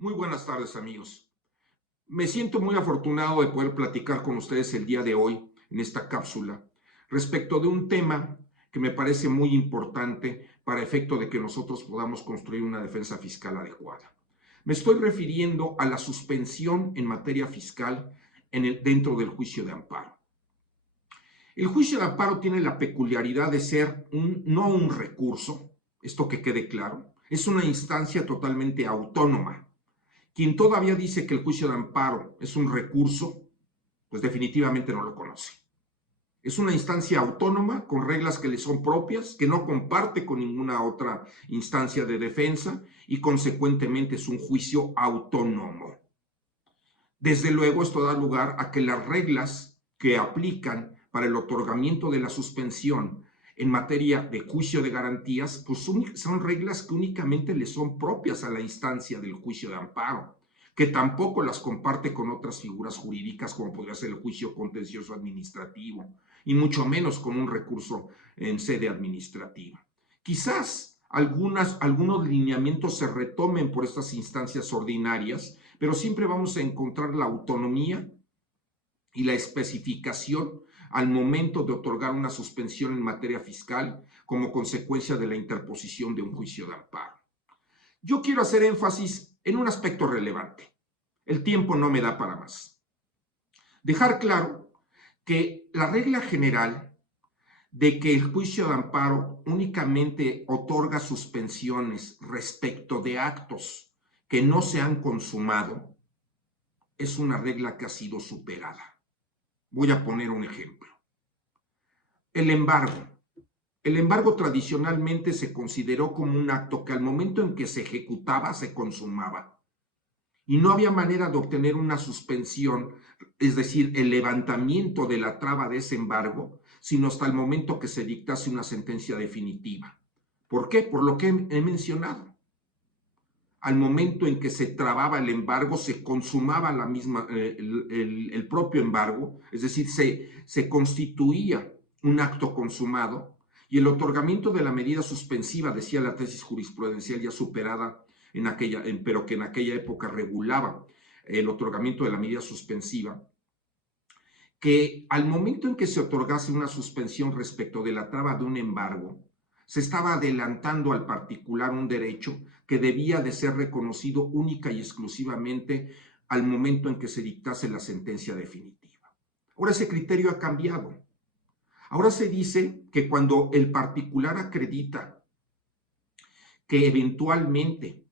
Muy buenas tardes, amigos. Me siento muy afortunado de poder platicar con ustedes el día de hoy en esta cápsula respecto de un tema que me parece muy importante para efecto de que nosotros podamos construir una defensa fiscal adecuada. Me estoy refiriendo a la suspensión en materia fiscal dentro del juicio de amparo. El juicio de amparo tiene la peculiaridad de ser no un recurso, esto que quede claro, es una instancia totalmente autónoma. Quien todavía dice que el juicio de amparo es un recurso, pues definitivamente no lo conoce. Es una instancia autónoma con reglas que le son propias, que no comparte con ninguna otra instancia de defensa y consecuentemente es un juicio autónomo. Desde luego, esto da lugar a que las reglas que aplican para el otorgamiento de la suspensión en materia de juicio de garantías, pues son reglas que únicamente le son propias a la instancia del juicio de amparo, que tampoco las comparte con otras figuras jurídicas como podría ser el juicio contencioso administrativo, y mucho menos con un recurso en sede administrativa. Quizás algunos lineamientos se retomen por estas instancias ordinarias, pero siempre vamos a encontrar la autonomía y la especificación al momento de otorgar una suspensión en materia fiscal como consecuencia de la interposición de un juicio de amparo. Yo quiero hacer énfasis en un aspecto relevante. El tiempo no me da para más. Dejar claro que la regla general de que el juicio de amparo únicamente otorga suspensiones respecto de actos que no se han consumado es una regla que ha sido superada. Voy a poner un ejemplo. El embargo. El embargo tradicionalmente se consideró como un acto que al momento en que se ejecutaba se consumaba y no había manera de obtener una suspensión, es decir, el levantamiento de la traba de ese embargo, sino hasta el momento que se dictase una sentencia definitiva. ¿Por qué? Por lo que he mencionado. Al momento en que se trababa el embargo, se consumaba el propio embargo, es decir, se constituía un acto consumado y el otorgamiento de la medida suspensiva, decía la tesis jurisprudencial ya superada, pero que en aquella época regulaba el otorgamiento de la medida suspensiva, que al momento en que se otorgase una suspensión respecto de la traba de un embargo, se estaba adelantando al particular un derecho que debía de ser reconocido única y exclusivamente al momento en que se dictase la sentencia definitiva. Ahora ese criterio ha cambiado. Ahora se dice que cuando el particular acredita que eventualmente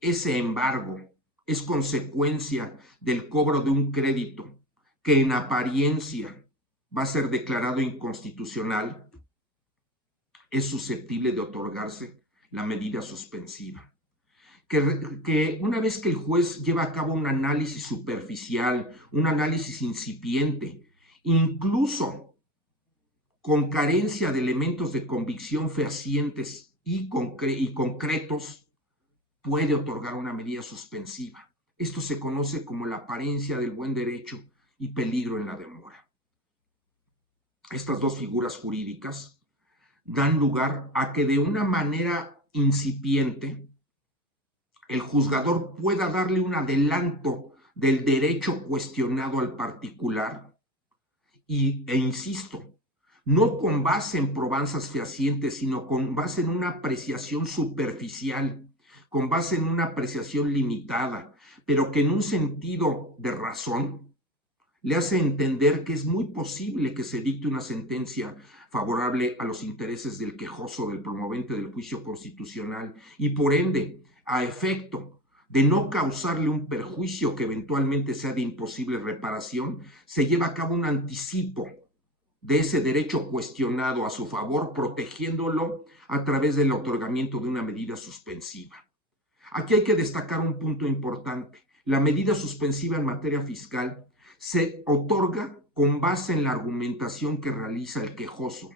ese embargo es consecuencia del cobro de un crédito que en apariencia va a ser declarado inconstitucional, es susceptible de otorgarse la medida suspensiva. Que una vez que el juez lleva a cabo un análisis superficial, un análisis incipiente, incluso con carencia de elementos de convicción fehacientes y concretos, puede otorgar una medida suspensiva. Esto se conoce como la apariencia del buen derecho y peligro en la demora. Estas dos figuras jurídicas dan lugar a que de una manera incipiente el juzgador pueda darle un adelanto del derecho cuestionado al particular e insisto, no con base en probanzas fehacientes, sino con base en una apreciación superficial, con base en una apreciación limitada, pero que en un sentido de razón le hace entender que es muy posible que se dicte una sentencia favorable a los intereses del quejoso, del promovente del juicio constitucional y por ende, a efecto de no causarle un perjuicio que eventualmente sea de imposible reparación, se lleva a cabo un anticipo de ese derecho cuestionado a su favor, protegiéndolo a través del otorgamiento de una medida suspensiva. Aquí hay que destacar un punto importante. La medida suspensiva en materia fiscal se otorga con base en la argumentación que realiza el quejoso,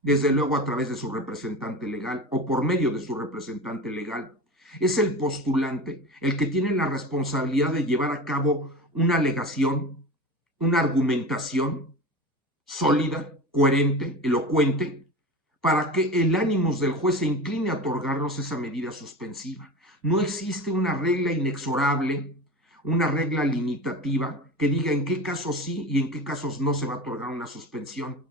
desde luego a través de su representante legal o por medio de su representante legal. Es el postulante el que tiene la responsabilidad de llevar a cabo una alegación, una argumentación sólida, coherente, elocuente, para que el ánimo del juez se incline a otorgarnos esa medida suspensiva. No existe una regla inexorable, una regla limitativa que diga en qué casos sí y en qué casos no se va a otorgar una suspensión.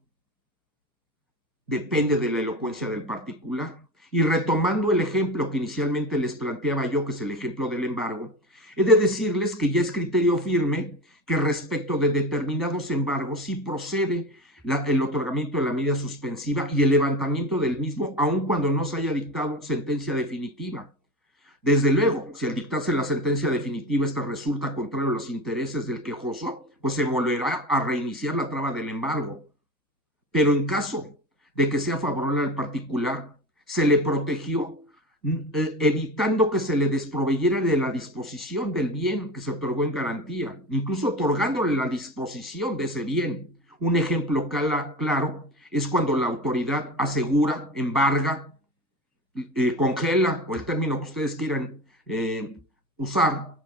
Depende de la elocuencia del particular. Y retomando el ejemplo que inicialmente les planteaba yo, que es el ejemplo del embargo, he de decirles que ya es criterio firme que respecto de determinados embargos sí procede el otorgamiento de la medida suspensiva y el levantamiento del mismo, aun cuando no se haya dictado sentencia definitiva. Desde luego, si al dictarse la sentencia definitiva esta resulta contrario a los intereses del quejoso, pues se volverá a reiniciar la traba del embargo. Pero en caso de que sea favorable al particular, se le protegió evitando que se le desproveyera de la disposición del bien que se otorgó en garantía, incluso otorgándole la disposición de ese bien. Un ejemplo claro es cuando la autoridad asegura, embarga, congela, o el término que ustedes quieran usar,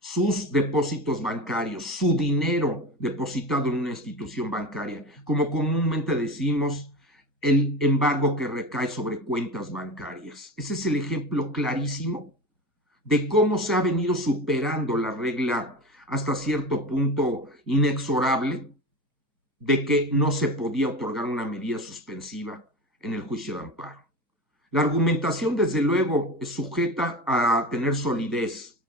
sus depósitos bancarios, su dinero depositado en una institución bancaria, como comúnmente decimos, el embargo que recae sobre cuentas bancarias. Ese es el ejemplo clarísimo de cómo se ha venido superando la regla hasta cierto punto inexorable de que no se podía otorgar una medida suspensiva en el juicio de amparo. La argumentación, desde luego, es sujeta a tener solidez.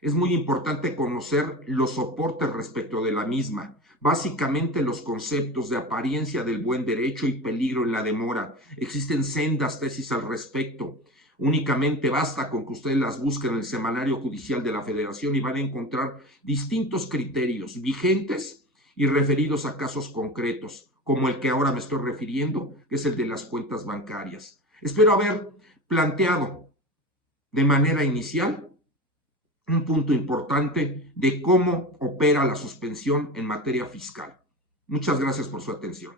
Es muy importante conocer los soportes respecto de la misma, básicamente los conceptos de apariencia del buen derecho y peligro en la demora. Existen sendas tesis al respecto. Únicamente basta con que ustedes las busquen en el Semanario Judicial de la Federación y van a encontrar distintos criterios vigentes y referidos a casos concretos, como el que ahora me estoy refiriendo, que es el de las cuentas bancarias. Espero haber planteado de manera inicial un punto importante de cómo opera la suspensión en materia fiscal. Muchas gracias por su atención.